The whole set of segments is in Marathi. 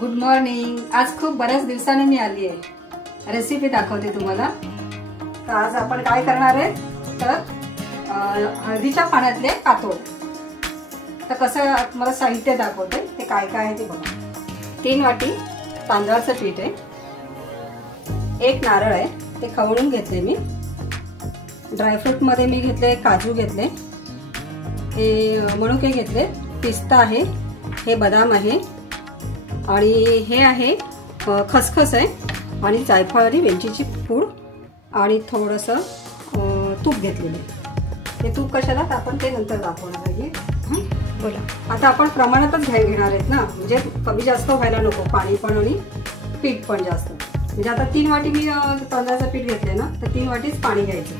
Good morning. आज खूप बऱ्याच दिवसाने मी आली आहे, रेसिपी दाखवते तुम्हाला। तर आज आपण काय करणार आहे तर हळदीच्या पाण्यातले कातोड। तर कसं मला साहित्य दाखवते ते काय काय आहे ते बघा। 3 वाटी तांदळाचं पीठ आहे, 1 नारळ आहे ते खवळून घेतले मी। ड्रायफ्रूट मध्ये मी घेतले काजू घेतले, हे मनुके घेतले, पिस्ता आहे, हे बदाम आहे आणि हे आहे खसखस आहे आणि जायफळ आणि वेलचीची पूड आणि थोडंसं तूप घेतलेलं आहे। ते तूप कशाला तर आपण ते नंतर दाखवणार आहे। बोला, आता आपण प्रमाणातच घेणार आहेत ना, म्हणजे कमी जास्त व्हायला नको, पाणी पण आणि पीठ पण जास्त। म्हणजे आता 3 वाटी मी तांदळाचं पीठ घेतले ना, तर 3 वाटीच पाणी घ्यायचं।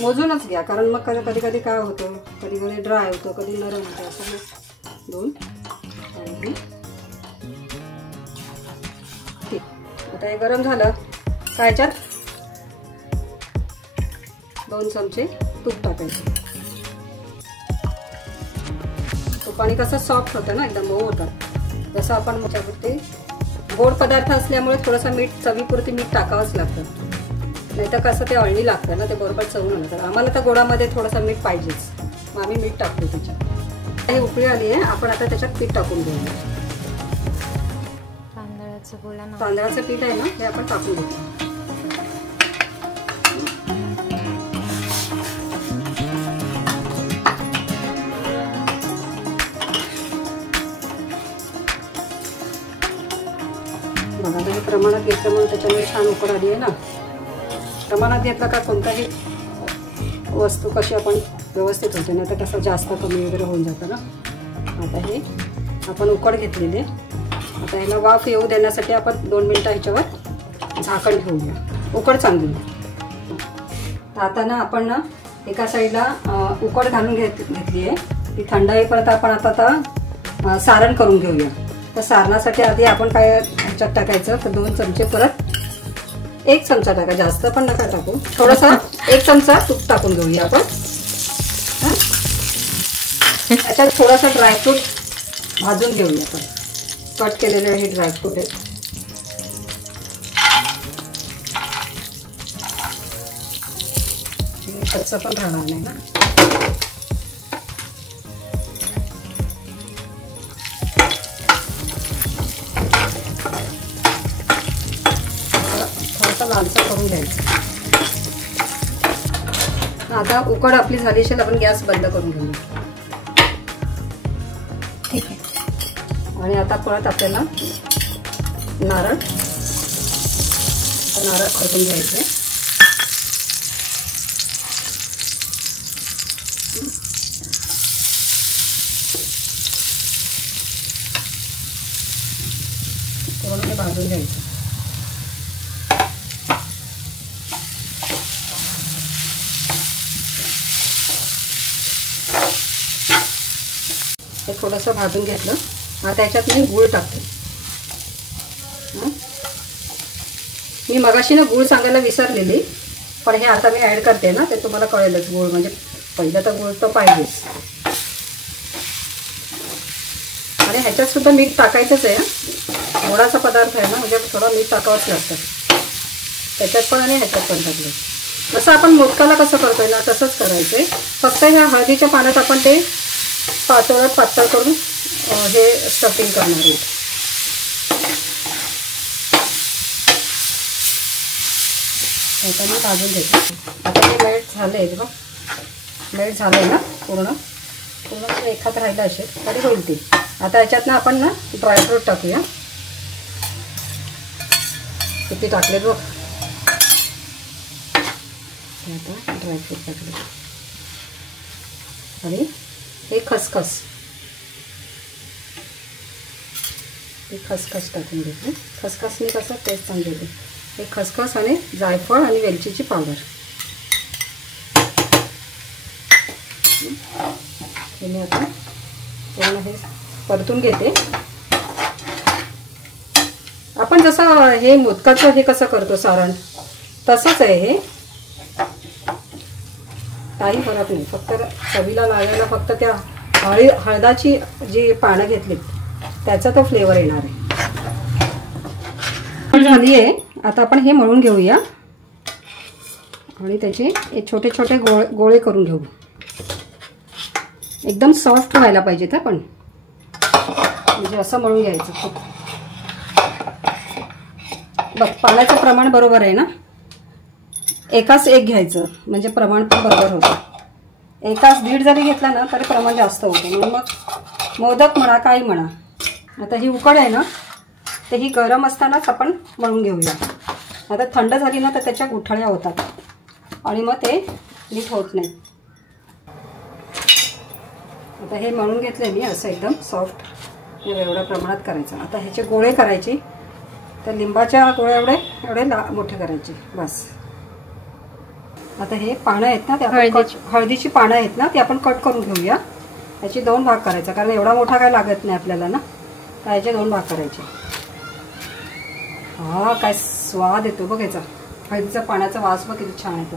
मोजूनच घ्या, कारण मग कधी कधी काय होतं, कधी कधी ड्राय होतं, कधी नरम होतं, असं 2 ठीक। आता हे गरम झालं का याच्यात 2 चमचे तूप टाकायचं। तुपाने कसं सॉफ्ट होतं ना, एकदम मऊ होतात। जसं आपण त्याच्यावरती गोड पदार्थ असल्यामुळे थोडंसं मीठ, चवीपुरती मीठ टाकावंच लागतं, नाही तर कसं ते अळणी लागतं ना, ते बरोबर चवून होतं। आम्हाला तर गोडामध्ये थोडंसं मीठ पाहिजेच, मग आम्ही मीठ टाकतो त्याच्यात। ही उकळी आली आहे, आपण आता त्याच्यात पीठ टाकून घेऊया। तांदळाचं पीठ आहे ना, हे आपण टाकून घेऊ। बघा, हे प्रमाणात घेतल्यामुळे त्याच्यामुळे छान उकड आली आहे ना। प्रमाणात घेतलं का कोणताही वस्तू कशी आपण व्यवस्थित होते, नाही तर कसं जास्त कमी वगैरे होऊन जातं ना। आता हे आपण उकड घेतलेली आहे, आता याला वाफ येऊ देण्यासाठी आपण 2 मिनिटं ह्याच्यावर झाकण ठेवूया, उकड चांगली। आता ना आपण ना एका साईडला उकड घालून घेतली आहे, ती थंड होईपर्यंत आपण आता सारण करून घेऊया। तर सारणासाठी आधी आपण काय ह्याच्यात टाकायचं तर 2 चमचे, परत 1 चमचा टाका, जास्त पण नका टाकू, थोडासा 1 चमचा तूप टाकून घेऊया आपण। याच्यात थोडासा ड्रायफ्रूट भाजून घेऊया आपण, कट केलेले हे ड्रायफ्रूट आहे। कच्चं पण राहणार नाही ना। थोडंसं लालसर करून घ्यायचं। आता उकड आपली झाली असेल, आपण गॅस बंद करून घेऊया, ठीक आहे। आणि आता परत आपल्याला नारळ खरडून घ्यायचे। थोडं भाजून घ्यायचं। हे थोडंसं भाजून घेतलं, आता याच्यात मी गूळ टाकते। मी मगाशी ना गूळ सांगायला विसरलेली, पण हे आता मी ऍड करते ना, ते तुम्हाला कळेलच। गूळ म्हणजे पहिलं तर गूळ तर पाहिजेच, आणि ह्याच्यात सुद्धा मीठ टाकायचंच आहे। गोडाचा पदार्थ आहे ना, म्हणजे थोडं मीठ टाकावंच लागतं त्याच्यात पण आणि ह्याच्यात पण टाकलं। जसं आपण मोदकाला कसं करतोय ना, तसंच करायचंय, फक्त ह्या हळदीच्या पाण्यात आपण ते पातळ करून हे स्टफिंग करणार आहे। आता मी भाजून घेते। आता हे मेल्ट झाले बघ, मेल्ट झालंय ना पूर्ण एखाद राहिलं असेल तरी होईल ते। आता याच्यात ना आपण ना ड्रायफ्रूट टाकूया, किती टाकले बघ। आता ड्रायफ्रूट टाकले आणि हे खसखस टाकून घेतली। खसखसने कसं टेस्ट चांगली होते। हे खसखस आणि जायफळ आणि वेलचीची पावडर हे मी आता पूर्ण हे परतून घेते। आपण जसं हे मोदकाचं हे कसं करतो सारण, तसंच आहे हे, काही फरक नाही। फक्त चवीला लागायला फक्त त्या हळदाची जी पानं घेतलीत त्याचा तो फ्लेवर येणार आहे. झाली आहे. आता आपण हे मळून घेऊया आणि त्याचे छोटे छोटे गोळे करून घेऊ. एकदम सॉफ्ट व्हायला पाहिजेत पण, म्हणजे असं मळून घ्यायचं. खूप बघ, पाण्याचं प्रमाण बरोबर आहे ना. एकाच एक घ्यायचं म्हणजे प्रमाण पण बरोबर होतं. एकाच दीड जरी घेतला ना तरी प्रमाण जास्त होतं. म्हणून मग मोदक म्हणा काही म्हणा. आता ही उकड आहे ना, तर ही गरम असतानाच आपण मळून घेऊया. आता थंड झाली ना तर त्याच्या गुठळ्या होतात आणि मग ते नीट होत नाही. आता हे मळून घेतले मी असं एकदम सॉफ्ट एवढ्या प्रमाणात करायचं. आता ह्याचे गोळे करायचे. तर लिंबाच्या गोळ्या एवढे मोठे करायचे बस. आता हे पानं आहेत ना, ते हळदीची पानं आहेत ना, ती आपण कट करून घेऊया. याचे 2 भाग करायचा, कारण एवढा मोठा काय लागत नाही आपल्याला ना. तर याचे 2 भाग करायचे. हा काय स्वाद येतो बघ याचा. हळदीचा पाण्याचा वास बघ किती छान येतो.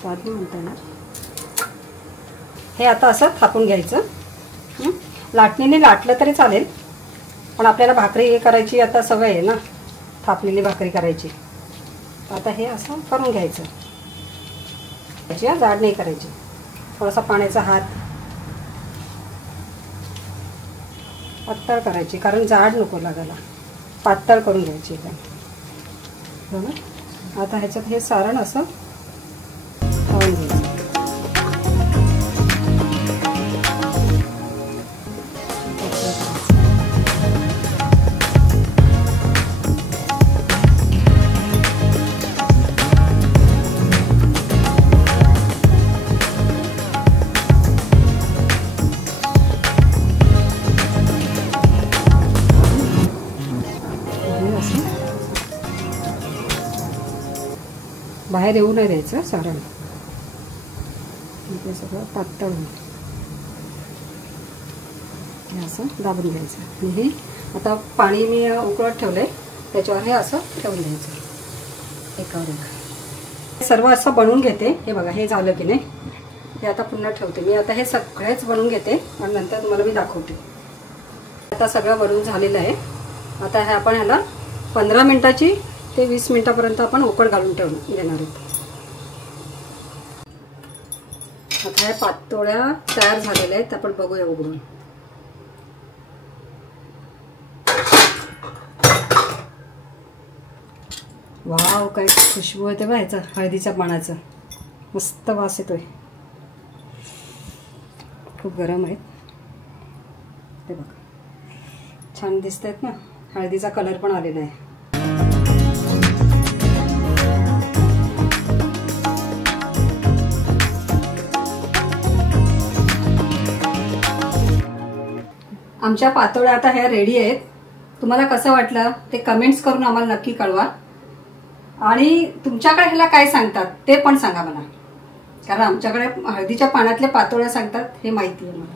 स्वाद नाही म्हणता येणार. हे आता असं थापून घ्यायचं. लाटणीने लाटलं तरी चालेल, पण आपल्याला भाकरी हे करायची आता सवय आहे ना, थापलेली भाकरी करायची. आता हे असं करून घ्यायचं. त्याची जाड नाही करायची. थोडासा पाण्याचा हात पातळ करायची, कारण जाड नको लागायला. पातळ करून घ्यायची एकदम. आता ह्याच्यात हे सारण असं लावून घ्यायचं. बाहेर येऊ नाही द्यायचं सारण. ते सगळं पातळ होईल. हे असं दाबून घ्यायचं. आणि हे आता पाणी मी उकळत ठेवलंय, त्याच्यावर हे असं ठेवून द्यायचं एकावर एक. सर्व असं बनवून घेते. हे बघा, हे झालं की नाही. हे आता पुन्हा ठेवते मी. आता हे सगळेच बनवून घेते आणि नंतर तुम्हाला मी दाखवते. आता सगळं बनवून झालेलं आहे. आता हे आपण ह्याला 15 मिनिटाची ते 20 मिनिटापर्यंत आपण उकड घालून ठेवून देणार आहोत. आता ह्या पातोळ्या तयार झालेल्या आहेत. आपण बघूया उघडून. वाव, काय खुशबू येते बा ह्याचा, हळदीच्या पानाचा. मस्त वास येतोय. खूप गरम आहेत ते बघा. छान दिसत आहेत ना. हळदीचा कलर पण आलेला आहे. आमच्या पातोळ्या आता ह्या रेडी आहेत. तुम्हाला कसं वाटलं ते कमेंट्स करून आम्हाला नक्की कळवा. आणि तुमच्याकडे ह्याला काय सांगतात ते पण सांगा मला, कारण आमच्याकडे हळदीच्या पानातल्या पातोळ्या सांगतात हे माहिती आहे मला.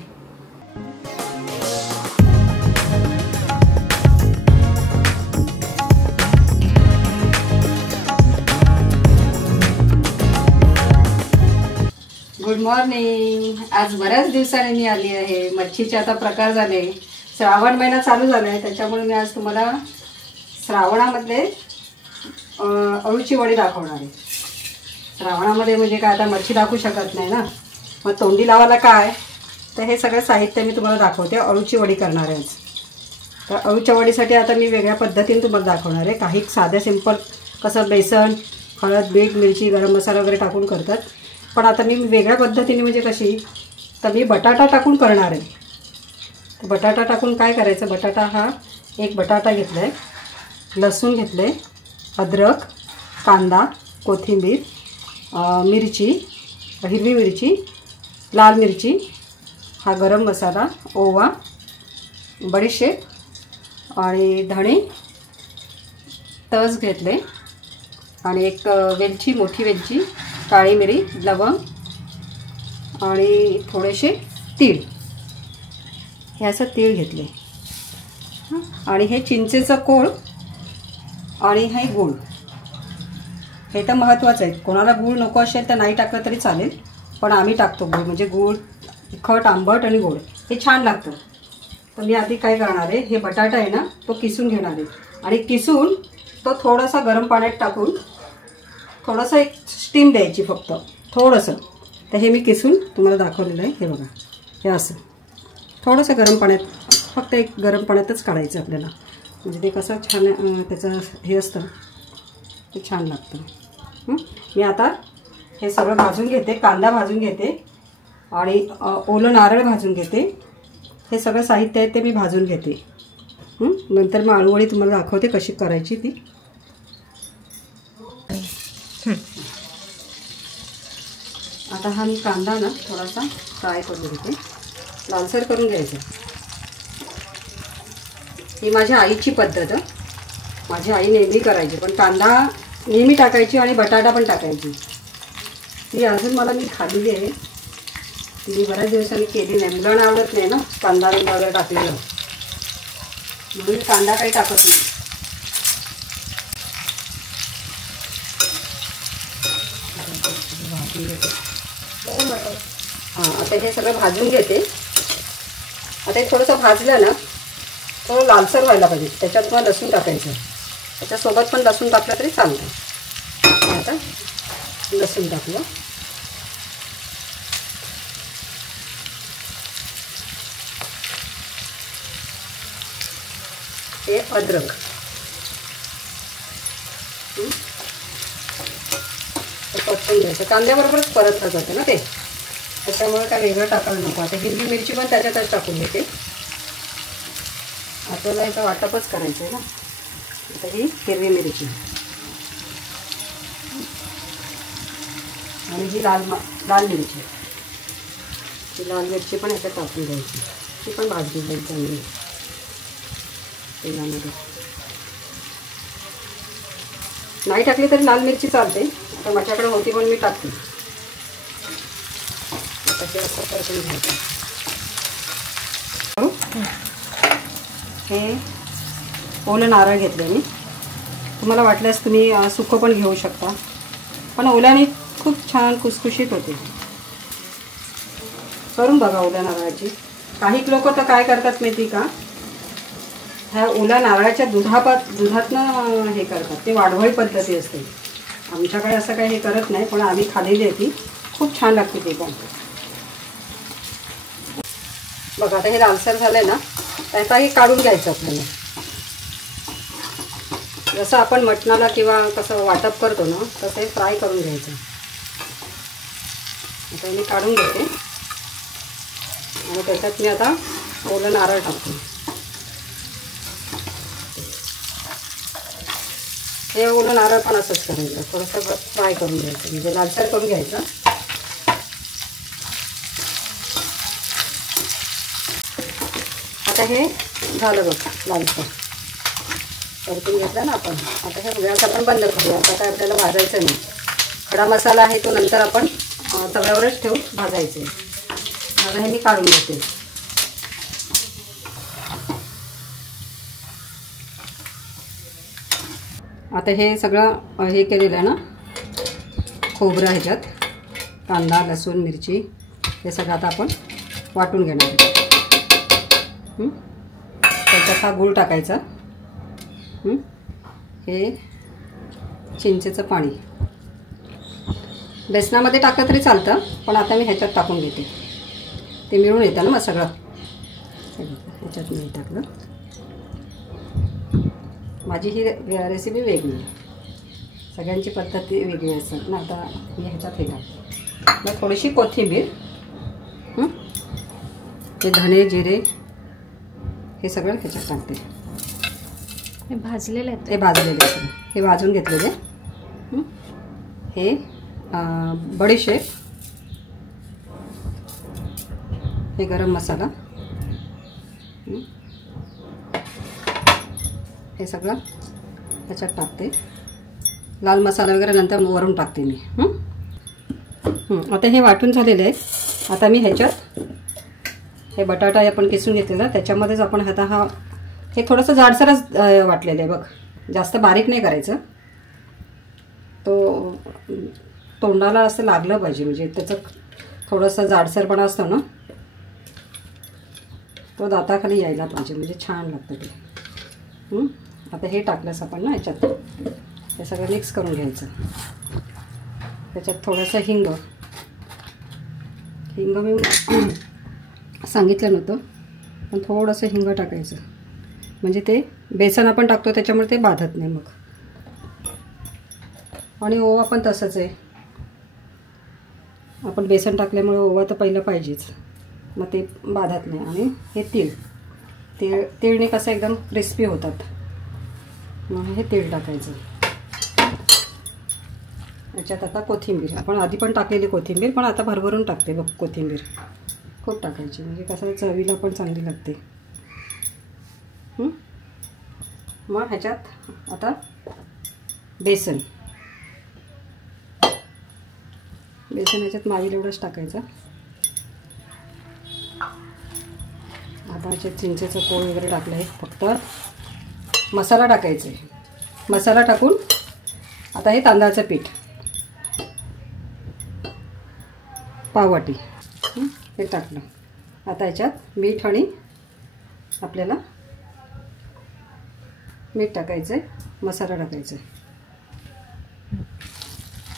Good morning. आज बऱ्याच दिवसांनी मी आली आहे. मच्छीचे आता प्रकार झाले. श्रावण महिना चालू झाला आहे, त्याच्यामुळे मी आज तुम्हाला श्रावणामधले अळूची वडी दाखवणार आहे. श्रावणामध्ये म्हणजे काय, आता मच्छी दाखवू शकत नाही ना, मग तोंडी लावायला काय, तर हे सगळं साहित्य मी तुम्हाला दाखवते. अळूची वडी करणार आहे आज. तर अळूच्या वडीसाठी आता मी वेगळ्या पद्धतीने तुम्हाला दाखवणार आहे. काही साध्या सिंपल कसं बेसन, हळद, मीठ, मिरची, गरम मसाला वगैरे टाकून करतात, पण आता मी वेगळ्या पद्धतीने म्हणजे कशी, तर मी बटाटा टाकून करणार आहे. बटाटा टाकून काय करायचं, बटाटा हा एक बटाटा घेतला आहे, लसूण घेतलं आहे, अद्रक, कांदा, कोथिंबीर, मिरची, हिरवी मिरची, लाल मिरची, हा गरम मसाला, ओवा, बडीशेप आणि धणे, तज घेतले आणि एक वेलची, मोठी वेलची, काळी मिरी, लवंग आणि थोडेसे तीळ, हे असं तीळ घेतले. आणि हे चिंचेचं कोळ आणि हे गूळ, हे तर महत्त्वाचं आहे. कोणाला गूळ नको असेल तर नाही टाकलं तरी चालेल, पण आम्ही टाकतो गूळ, म्हणजे गूळ तिखट, आंबट आणि गोड हे छान लागतं. तर मी आधी काय करणार आहे, हे बटाटा आहे ना तो किसून घेणार आहे आणि किसून तो थोडासा गरम पाण्यात टाकून थोडंसं एक स्टीम द्यायची फक्त थोडंसं. तर हे मी किसून तुम्हाला दाखवलेलं आहे. हे बघा, हे असं थोडंसं गरम पाण्यात, फक्त एक गरम पाण्यातच काढायचं आपल्याला, म्हणजे ते कसं छान त्याचं हे असतं ते छान लागतं. मी आता हे सगळं भाजून घेते. कांदा भाजून घेते आणि ओलं नारळ भाजून घेते. हे सगळं साहित्य आहे ते मी भाजून घेते. नंतर मग आळूवडी तुम्हाला दाखवते कशी करायची ती. आता हा मी कांदा ना थोडासा फ्राय करून घेते, लालसर करून घ्यायचा. ही माझ्या आईची पद्धत. माझी आई नेहमी करायची, पण कांदा नेहमी टाकायची आणि बटाटा पण टाकायची. ती अजून मला मी खाल्ली आहे. ती बऱ्याच दिवसांनी केली नाही. मुलांना आवडत नाही ना कांदा वगैरे टाकलेलं, म्हणून कांदा काही टाकत नाही. हां, आता हे सगळं भाजून घेते. आता हे थोडंसं भाजलं ना, थोडं लालसर व्हायला पाहिजे. त्याच्यात मग लसूण टाकायचं. त्याच्यासोबत पण लसूण टाकलं तरी चालतं. आता लसूण टाकलं. हे अद्रक परतून घ्यायचं. कांद्याबरोबरच परतलं जातं ना ते, त्याच्यामुळे काय वेगळं टाकायला नको. आता हिरवी मिरची पण त्याच्यातच टाकून घेते. आपल्याला याचं वाटपच करायचं आहे ना. आता ही हिरवी मिरची आणि ही लाल मिरची, ही लाल मिरची पण याच्यात टाकून द्यायची. ती पण भाजली जाईल चांगली तेलामध्ये. नाही टाकली तरी लाल मिरची चालते. आता माझ्याकडे होती पण मी टाकते. आता असं परतून घ्यायचं. हे ओलं नारळ घेतलं मी. तुम्हाला वाटल्यास तुम्ही सुकं पण घेऊ शकता, पण ओल्याने खूप छान खुसखुशीत होते. करून बघा ओल्या नारळाची. काही लोक तर काय करतात माहिती का, ह्या ओल्या नारळाच्या दुधातनं हे करतात. ते वाढवळ पद्धती असते. आमच्याकडे असं काही हे करत नाही, पण आम्ही खाल्लेली आहे ती. खूप छान लागते ते पण. बघा आता हे लालसर झालं ना, आता हे काढून घ्यायचं आपल्याला. जसं आपण मटणाला किंवा कसं वाटप करतो ना, तसं हे फ्राय करून घ्यायचं. आता मी काढून घेते आणि त्याच्यात मी आता ओलं नारळ टाकते. हे ओलं नारळ पण असंच करायचं, थोडंसं फ्राय करून घ्यायचं, म्हणजे लालसर करून घ्यायचं. आता हे झालं बघ लालसर परतून घेतलं ना आपण. आता हे गॅस आपण बंद करूया. आता काय आपल्याला भाजायचं नाही. खडा मसाला आहे तो नंतर आपण तव्यावरच ठेवून भाजायचे. आता हे मी काढून घेते. आता हे सगळं हे केलेलं आहे ना, खोबरं ह्याच्यात, कांदा लसूण मिरची हे सगळं आता आपण वाटून घेणार आहे. त्याच्यात हा गूळ टाकायचा. हे चिंचेचं पाणी बेसनामध्ये टाकलं तरी चालतं, पण आता मी ह्याच्यात टाकून घेते. ते मिळून येतं ना मग सगळं. ह्याच्यात मी टाकलं. माझी ही रेसिपी वेगळी आहे, सगळ्यांची पद्धत वेगळी असतात ना. आता मी ह्याच्यात हे टाकते. मग थोडीशी कोथिंबीर, हे धणे जिरे हे सगळं ह्याच्यात टाकते. हे भाजलेले आहेत. हे भाजलेले आहेत. हे भाजून घेतलेले. हे बडीशेप, हे गरम मसाला, हे सगळं ह्याच्यात टाकते. लाल मसाला वगैरे नंतर वरून टाकते मी. आता हे वाटून झालेले आहे. आता मी ह्याच्यात हे बटाटा आपण किसून घेतलेला त्याच्यामध्येच आपण आता हा हे थोडंसं जाडसरच वाटलेलं आहे बघ, जास्त बारीक नाही करायचं. तो तोंडाला असं लागलं पाहिजे, म्हणजे त्याचं थोडंसं जाडसरपणा असतो ना, तो दाताखाली यायला पाहिजे, म्हणजे छान लागतं ते. आता हे टाकलंस आपण ना याच्यात, हे सगळं मिक्स करून घ्यायचं. त्याच्यात थोडंसं हिंग मी सांगितलं नव्हतं, पण थोडंसं हिंग टाकायचं, म्हणजे ते बेसन आपण टाकतो त्याच्यामुळे ते बाधत नाही मग. आणि ओवा पण तसंच आहे, आपण बेसन टाकल्यामुळे ओवा तर पहिलं पाहिजेच, मग ते बाधत नाही. आणि हे तीळने कसं एकदम क्रिस्पी होतात, मग हे तीळ टाकायचं. याच्यात आता कोथिंबीर, आपण आधी पण टाकलेली कोथिंबीर, पण आता भरभरून टाकते बघ कोथिंबीर, खूप टाकायची, म्हणजे कसं चवीला पण चांगली लागते. मग ह्याच्यात आता बेसन याच्यात मावेल एवढंच टाकायचं. आता ह्याच्यात चिंचेचं कोळ वगैरे टाकलं आहे, फक्त मसाला टाकायचा आहे. मसाला टाकून आता हे तांदळाचं पीठ पाववाटी हे टाकलं. आता याच्यात मीठ आणि आपल्याला मीठ टाकायचं आहे, मसाला टाकायचा आहे.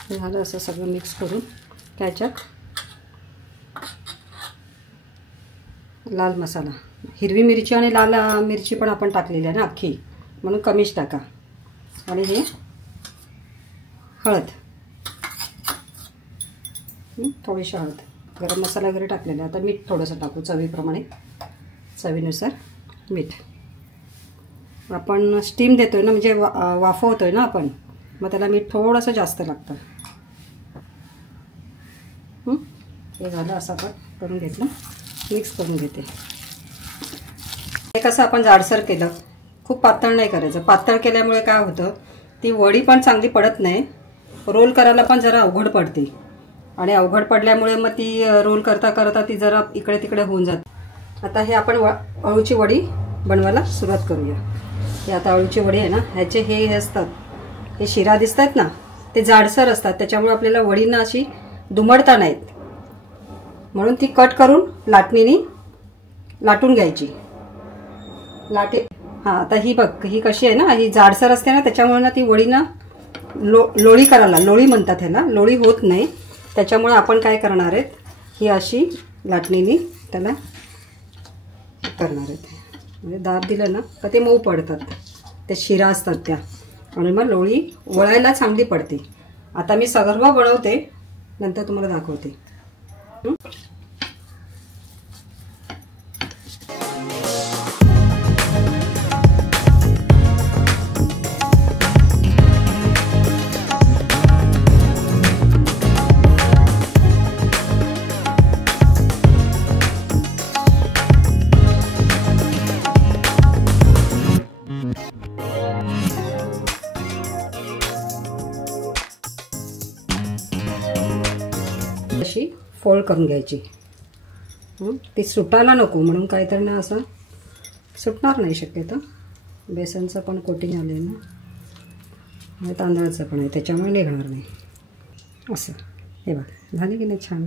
हे झालं असं सगळं मिक्स करून त्याच्यात लाल मसाला, हिरवी मिरची आणि लाल मिरची पण आपण टाकलेली आहे ना अख्खी, म्हणून कमीच टाका. आणि हे हळद, थोडीशी हळद, गरम मसाला वगैरे टाकलेला. आता मीठ थोडंसं टाकू चवीप्रमाणे, चवीनुसार मीठ. आपण स्टीम देतो आहे ना, म्हणजे वाफवतो आहे ना आपण, मग त्याला मीठ थोडंसं जास्त लागतं. हे झालं असं आपण करून घेतलं, मिक्स करून घेते. हे कसं आपण जाडसर केलं, खूप पातळ नाही करायचं. पातळ केल्यामुळे काय होतं, ती वडी पण चांगली पडत नाही, रोल करायला पण जरा अवघड पडते. आणि अवघड पडल्यामुळे मग ती रोल करता करता ती जरा इकडे तिकडे होऊन जाते. आता हे आपण अळूची वडी बनवायला सुरुवात करूया. हे आता अळूची वडी आहे ना, ह्याचे हे असतात, हे शिरा दिसतात ना, ते जाडसर असतात, त्याच्यामुळे आपल्याला वडींना अशी दुमडता नाहीत, म्हणून ती कट करून लाटणीने लाटून घ्यायची. हां, आता ही बघ, ही कशी आहे ना, ही जाडसर असते ना, त्याच्यामुळे ना ती वडीना लोळी करायला, लोळी म्हणतात ह्याला, लोळी होत नाही. त्याच्यामुळे आपण काय करणार आहेत, ही अशी लाटणीने त्याला करणार आहेत. म्हणजे दाब दिलं ना तर ते मऊ पडतात, ते शिरा असतात त्या, आणि मग लोळी वळायला चांगली पडते. आता मी सर्व बनवते, नंतर तुम्हाला दाखवते. अशी फोल्ड करून घ्यायची. ती सुटायला नको म्हणून काहीतरी ना, असं सुटणार नाही शक्यतो. बेसनचं पण कोटिंग आले ना, आणि तांदळाचं पण आहे, त्याच्यामुळे निघणार नाही. असं हे बघ, झाली की नाही छान.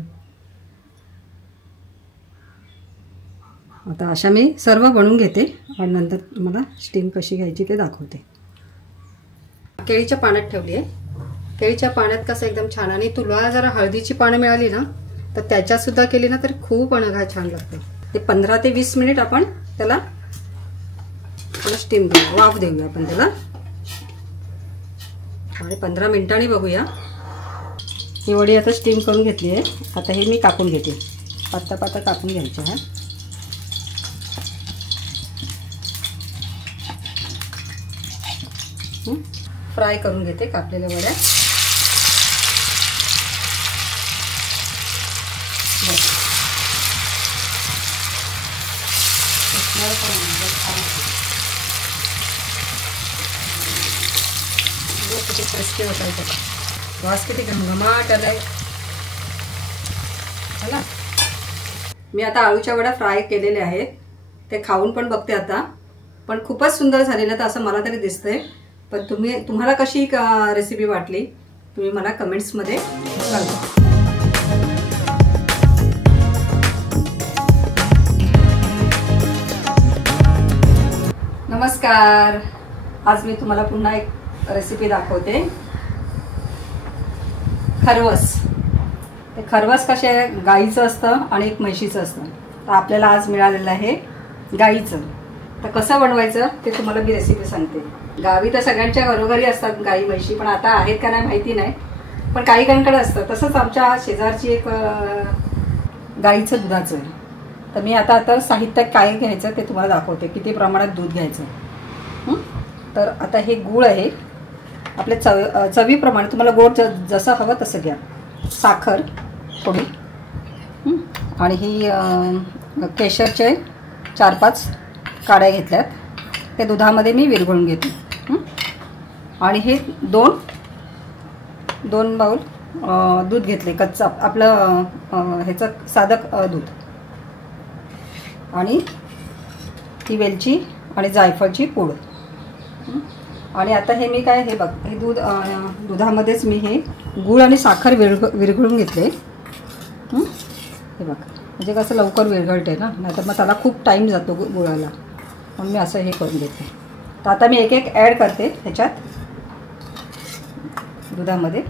आता अशा मी सर्व बनवून घेते आणि नंतर तुम्हाला स्टीम कशी घ्यायची ते दाखवते. केळीच्या पाण्यात ठेवली आहे. केळीच्या पाण्यात कसं एकदम छान, आणि तुला जरा हळदीची पानं मिळाली ना तर त्याच्यात सुद्धा केली ना तरी खूप अनघा छान लागते. ते 15 ते 20 मिनिट आपण त्याला स्टीम देऊ, वाफ देऊया आपण त्याला. आणि 15 मिनिटांनी बघूया. ही वडी आता स्टीम करून घेतली आहे. आता हे मी कापून घेते, पातळ पातळ कापून घ्यायचे आहे. फ्राय करून घेते कापलेल्या वड्या. किती क्रिस्पी होतात, वास किती घमघमाट आलाय. चला, मी आता आळूच्या वड्या फ्राय केलेल्या आहेत, ते खाऊन पण बघते आता. पण खूपच सुंदर झालेलं तर असं मला तरी दिसतंय. पण तुम्हाला कशी रेसिपी वाटली तुम्ही मला कमेंट्समध्ये सांगा. नमस्कार. आज मी तुम्हाला पुन्हा एक रेसिपी दाखवते. खरवस. ते खरवस कसे गाईचं असतं आणि एक म्हशीचं असतं. तर आपल्याला आज मिळालेलं आहे गाईचं. तर कसं बनवायचं ते तुम्हाला मी रेसिपी सांगते. गावी तर सगळ्यांच्या घरोघरी असतात गाई म्हशी, पण आता आहेत का नाही माहिती नाही, पण काही काहींकडे असतं. तसंच आमच्या शेजारची एक गाईचं दुधाचं आहे. तर मी आता साहित्य काय घ्यायचं ते तुम्हाला दाखवते, किती प्रमाणात दूध घ्यायचं. तर आता हे गूळ आहे. आपल्या चवीप्रमाणे तुम्हाला गोड जसं हवं तसं घ्या. साखर थोडी, आणि ही केशरचे 4-5 काड्या घेतल्यात. ते दुधामध्ये मी विरघळून घेते. आणि हे दोन बाउल दूध घेतले कच्चं, आपलं ह्याचं साधं दूध. आणि ही वेलची आणि जायफळची पूड. आणि आता हे मी काय, हे बघ, हे दुधामध्येच मी हे गूळ आणि साखर विरघळून घेतले. हे बघ, म्हणजे कसं लवकर विरघळते ना, नाहीतर मग त्याला खूप टाईम जातो गुळाला, म्हणून मी असं हे करून घेते. तर आता मी एक ॲड करते ह्याच्यात दुधामध्ये.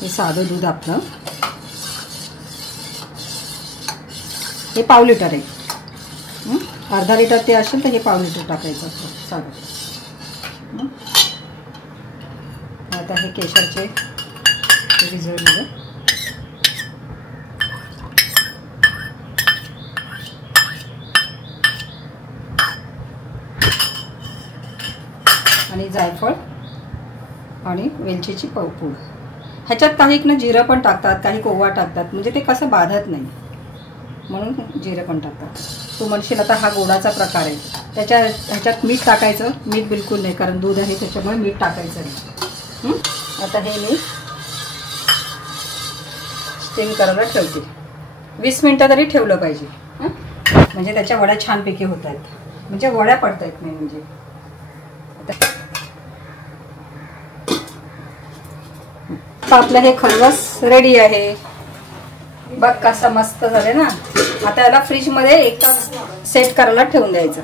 हे साधं दूध आपलं, हे पाव लिटर आहे. अर्धा लिटर ते असेल तर हे पाव लिटर टाकायचं असतं साधं. आता हे केशरचे भिजवलेलं. आणि जायफळ आणि वेलचीची पूड. ह्याच्यात काही ना जिरं पण टाकतात, काही कोवा टाकतात, म्हणजे ते कसं बाधत नाही म्हणून जिरं पण टाकतात. तू म्हणशील आता हा गोडाचा प्रकार आहे, ह्याच्यात मीठ टाकायचं. मीठ बिलकुल नाही, कारण दूध आहे त्याच्यामुळे मीठ टाकायचं नाही. आता हे मी स्टीम करायला ठेवते. 20 मिनटं तरी ठेवलं पाहिजे, म्हणजे त्याच्या वड्या छानपैकी होत आहेत, म्हणजे वड्या पडत आहेत नाही. म्हणजे आता आपलं हे खरवस रेडी आहे. बघ कसं मस्त झालं ना. आता याला फ्रीजमध्ये 1 तास सेट करायला ठेवून द्यायचं.